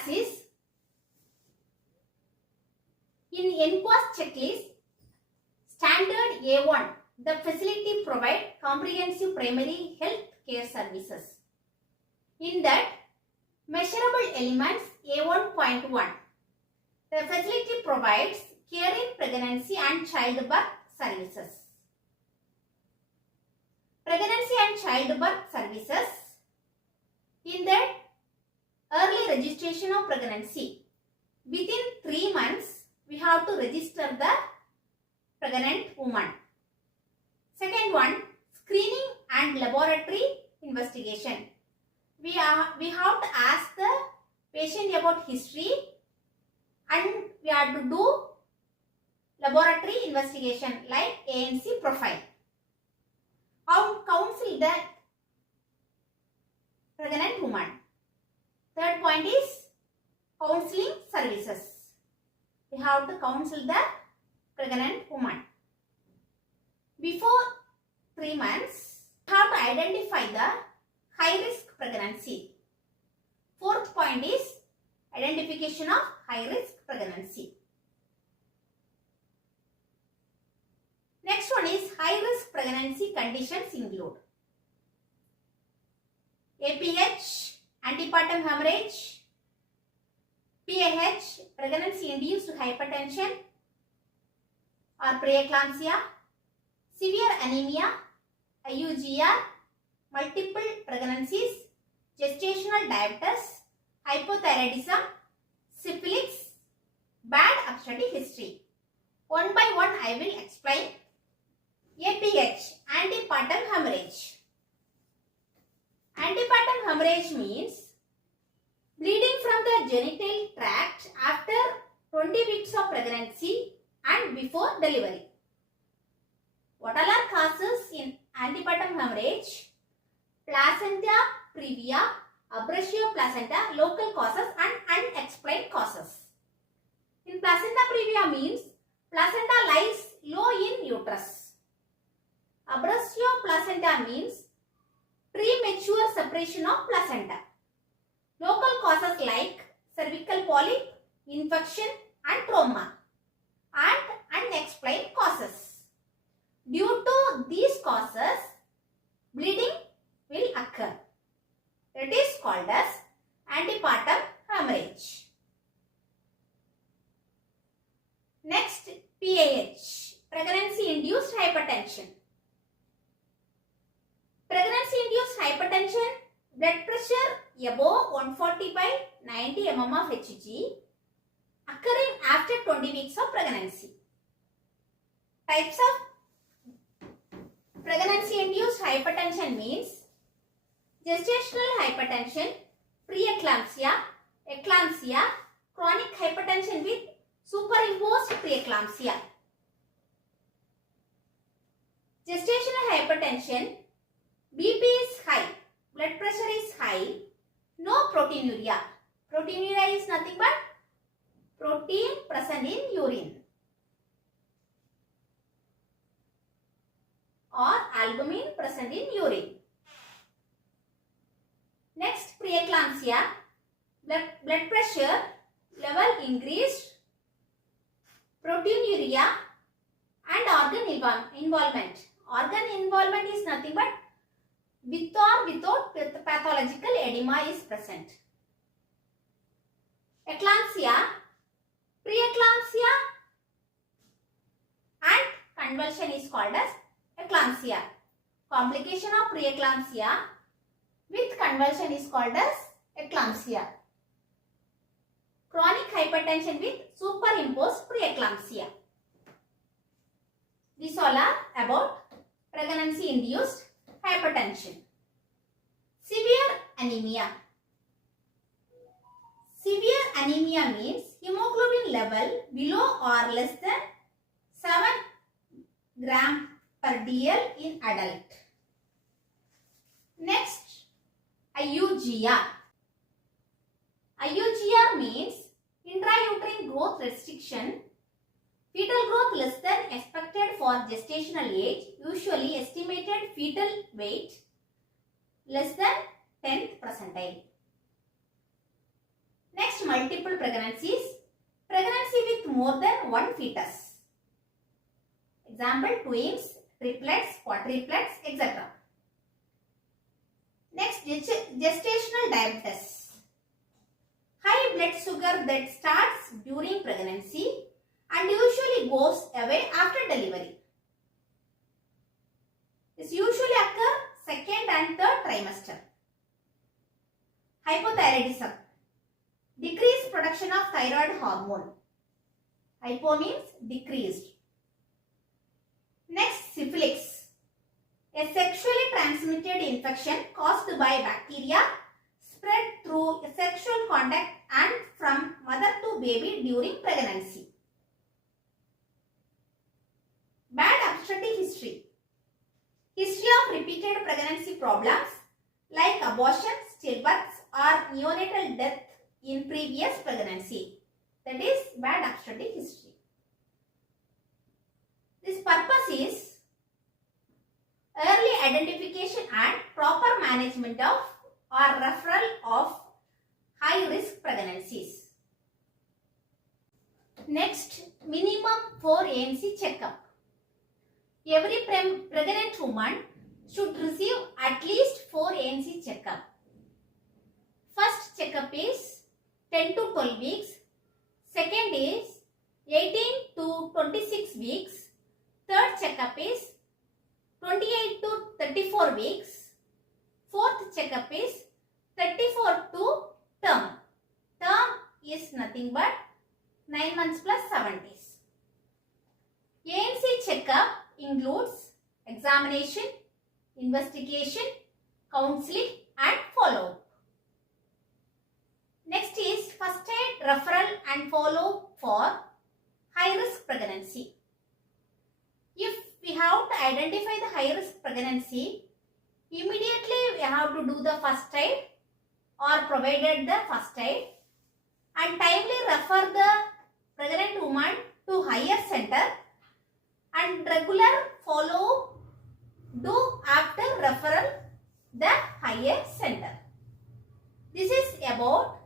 class is in NQAS checklist standard A1. The facility provide comprehensive primary health care services. In that, measurable elements A1.1. The facility provides care in pregnancy and childbirth services. Pregnancy and childbirth services. In that, early registration of pregnancy. Within 3 months, we have to register the pregnant woman. Second one, screening and laboratory investigation. We have to ask the patient about history and we have to do laboratory investigation like ANC profile. Counsel the pregnant woman. Third point is counseling services. We have to counsel the pregnant woman. Before 3 months, we have to identify the high-risk pregnancy. Fourth point is identification of high-risk pregnancy. Next one is high-risk pregnancy conditions include APH, antepartum hemorrhage, PAH, pregnancy-induced hypertension or preeclampsia, severe anemia, IUGR, multiple pregnancies, gestational diabetes, hypothyroidism, syphilis, bad obstetric history. One by one I will explain. APH, antepartum hemorrhage. Antepartum hemorrhage means bleeding from the genital tract after 20 weeks of pregnancy and before delivery. What all are causes in antepartum hemorrhage? Placenta previa, abrasio placenta, local causes and unexplained causes. In placenta previa means placenta lies low in uterus. Abrasio placenta means premature separation of placenta. Local causes like cervical polyp, infection and trauma and unexplained causes. Due to these causes, bleeding will occur. It is called as antepartum hemorrhage. Next, PAH, pregnancy-induced hypertension. Pregnancy-induced hypertension, blood pressure above 140 by 90 mm of Hg, occurring after 20 weeks of pregnancy. Types of pregnancy-induced hypertension means gestational hypertension, preeclampsia, eclampsia, chronic hypertension with superimposed preeclampsia. Gestational hypertension, BP is high, blood pressure is high, no proteinuria. Proteinuria is nothing but protein present in urine or albumin present in urine. Next, preeclampsia, blood pressure level increased, proteinuria and organ involvement. Organ involvement is nothing but with or without pathological edema is present. Eclampsia, preeclampsia and convulsion is called as eclampsia. Complication of preeclampsia with convulsion is called as eclampsia. Chronic hypertension with superimposed preeclampsia. These all are about pregnancy-induced hypertension. Severe anemia. Severe anemia means hemoglobin level below or less than 7 gram per dl in adult. Next, IUGR. IUGR means intrauterine growth restriction. Fetal growth less than expected for gestational age, usually estimated fetal weight less than 10th percentile. Next, multiple pregnancies, pregnancy with more than one fetus. Example, twins, triplets, quadruplets, etc. Next, gestational diabetes. High blood sugar that starts during pregnancy and usually goes away after delivery. This usually occurs second and third trimester. Hypothyroidism. Decreased production of thyroid hormone. Hypo means decreased. Next, syphilis. A sexually transmitted infection caused by bacteria spread through sexual contact and from mother to baby during pregnancy. Bad obstetric history. History of repeated pregnancy problems like abortions, stillbirths or neonatal death in previous pregnancy. That is bad obstetric history. This purpose is early identification and proper management of or referral of high-risk pregnancies. Next, minimum 4 ANC checkup. Every pregnant woman should receive at least 4 ANC checkup. First checkup is 10 to 12 weeks. Second is 18 to 26 weeks. Third checkup is 28 to 34 weeks. Fourth checkup is 34 to term. Term is nothing but 9 months plus 7 days. ANC checkup includes examination, investigation, counseling and follow-up. Next is first aid, referral and follow-up for high-risk pregnancy. If we have to identify the high-risk pregnancy, immediately we have to do the first aid or provided the first aid and timely refer the pregnant woman to higher center and regular follow do after referral the higher center. This is about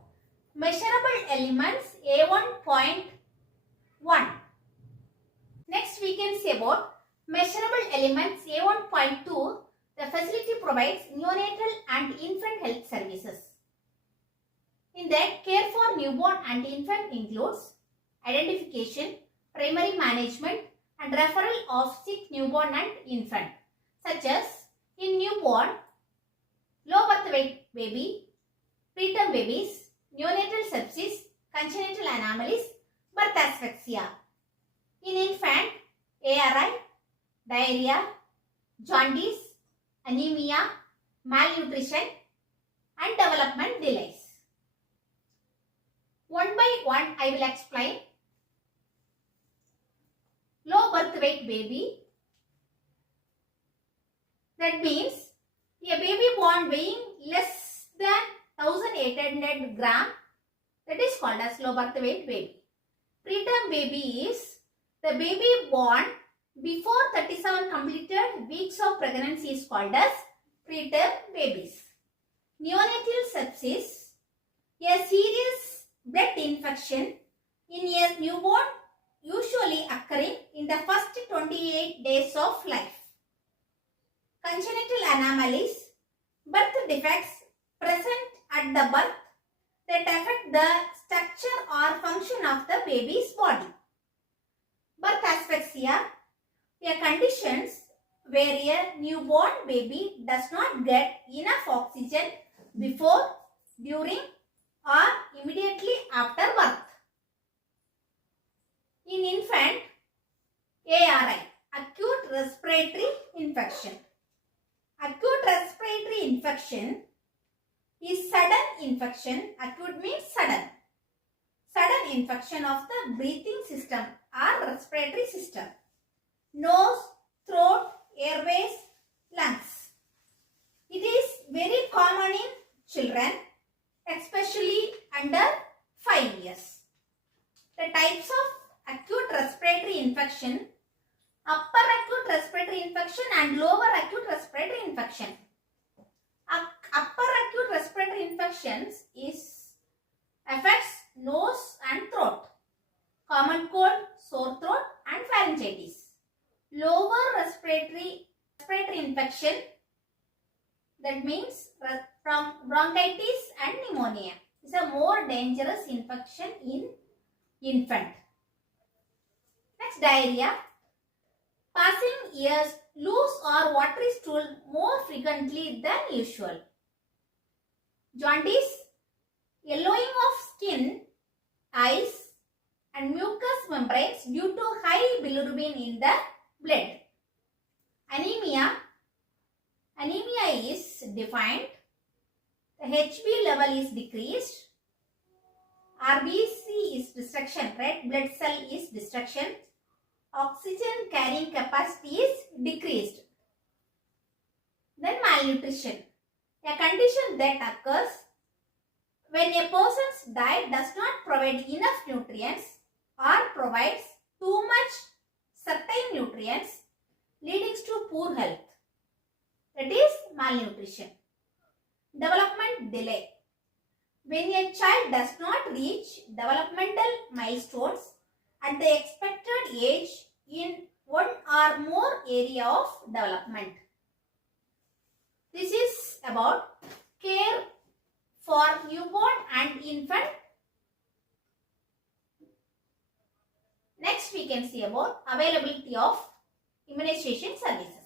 measurable elements A1.1. Next we can see about measurable elements A1.2. The facility provides neonatal and infant health services. In that, care for newborn and infant includes identification, primary management and referral of sick newborn and infant, such as in newborn, low birth weight baby, preterm babies, neonatal sepsis, congenital anomalies, birth asphyxia. In infant, ARI, diarrhea, jaundice, anemia, malnutrition and development delays. One by one I will explain. Low birth weight baby. That means a baby born weighing less than 1800 gram, that is called as low birth weight baby. Preterm baby is the baby born before 37 completed weeks of pregnancy is called as preterm babies. Neonatal sepsis, a serious blood infection in a newborn usually occurring in the first 28 days of life. Congenital anomalies, birth defects present at the birth that affect the structure or function of the baby's body. Birth asphyxia, a conditions where a newborn baby does not get enough oxygen before, during or immediately after birth. In infant, ARI, acute respiratory infection. Acute respiratory infection is sudden infection. Acute means sudden. Sudden infection of the breathing system or respiratory system. Nose, throat, airways, lungs. It is very common in children, especially under 5 years. The types of acute respiratory infection: upper acute respiratory infection and lower acute respiratory infection. Upper acute respiratory infections affects nose infection, that means from bronchitis and pneumonia. It's a more dangerous infection in infant. Next, diarrhea. Passing years, loose or watery stool more frequently than usual. Jaundice, yellowing of skin, eyes and mucous membranes due to high bilirubin in the blood. Anemia. Anemia is defined. The HB level is decreased. RBC is destruction. Red blood cell is destruction. Oxygen carrying capacity is decreased. Then malnutrition. A condition that occurs when a person's diet does not provide enough nutrients or provides too much certain nutrients, leading to poor health. That is malnutrition. Development delay. When a child does not reach developmental milestones at the expected age in one or more area of development. This is about care for newborn and infant. Next, we can see about availability of immunization services.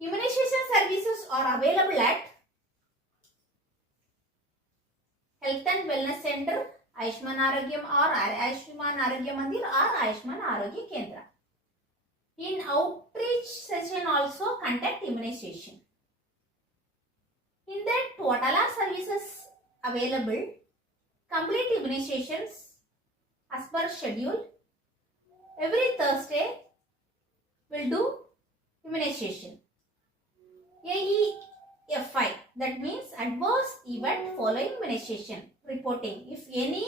Immunization services are available at Health and Wellness Center, Ayushman Arogyam or Ayushman Arogya Mandir or Ayushman Arogya Kendra. In outreach session also conduct immunization. In that, what all are services available? Complete immunizations as per schedule. Every Thursday will do immunization. AEFI, that means adverse event following immunization reporting. If any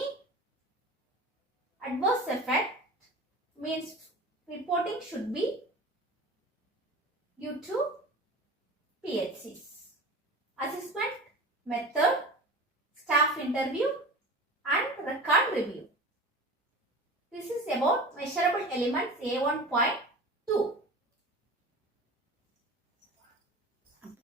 adverse effect means reporting should be due to PHCs. Assessment method, staff interview and record review. This is about measurable elements A1.2.